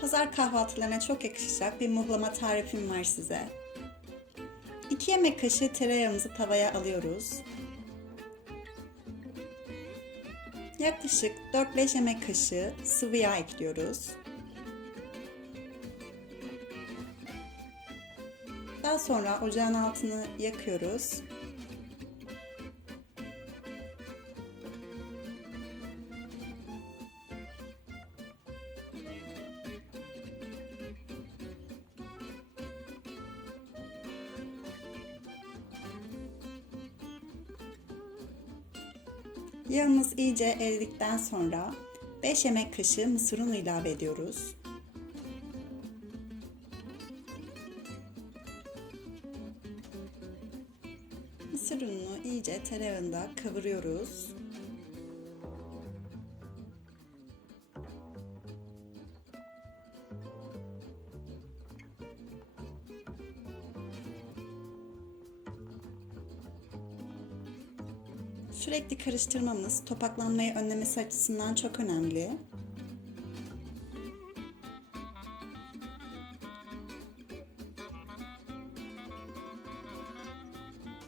Pazar kahvaltılarına çok yakışacak bir muhlama tarifim var size. 2 yemek kaşığı tereyağımızı tavaya alıyoruz. Yaklaşık 4-5 yemek kaşığı sıvı yağ ekliyoruz. Daha sonra ocağın altını yakıyoruz. Yağımız iyice eridikten sonra 5 yemek kaşığı mısır unu ilave ediyoruz. Mısır ununu iyice tereyağında kavuruyoruz. Sürekli karıştırmamız topaklanmayı önlemesi açısından çok önemli.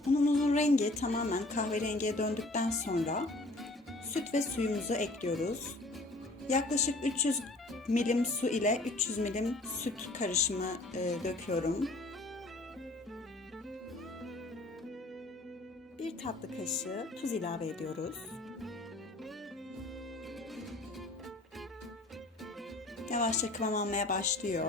Unumuzun rengi tamamen kahverengiye döndükten sonra süt ve suyumuzu ekliyoruz. Yaklaşık 300 milim su ile 300 milim süt karışımı e, döküyorum. Bir tatlı kaşığı tuz ilave ediyoruz. Yavaşça kıvam almaya başlıyor.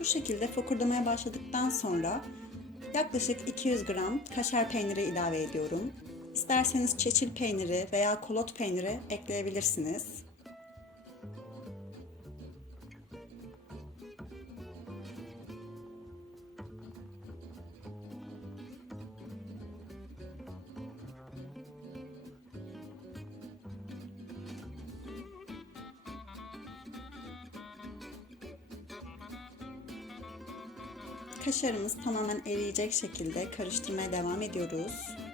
Bu şekilde fokurdamaya başladıktan sonra yaklaşık 200 gram kaşar peyniri ilave ediyorum. İsterseniz çeçil peyniri veya kolot peyniri ekleyebilirsiniz. Kaşarımız tamamen eriyecek şekilde karıştırmaya devam ediyoruz.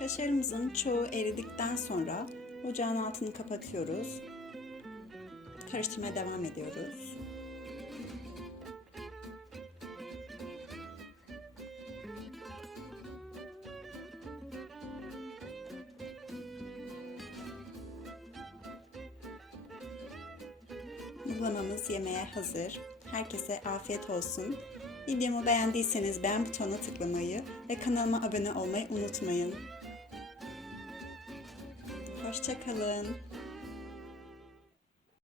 Kaşarımızın çoğu eridikten sonra ocağın altını kapatıyoruz. Karıştırmaya devam ediyoruz. Muhlamamız yemeğe hazır. Herkese afiyet olsun. Videomu beğendiyseniz beğen butonuna tıklamayı ve kanalıma abone olmayı unutmayın. Hoşçakalın.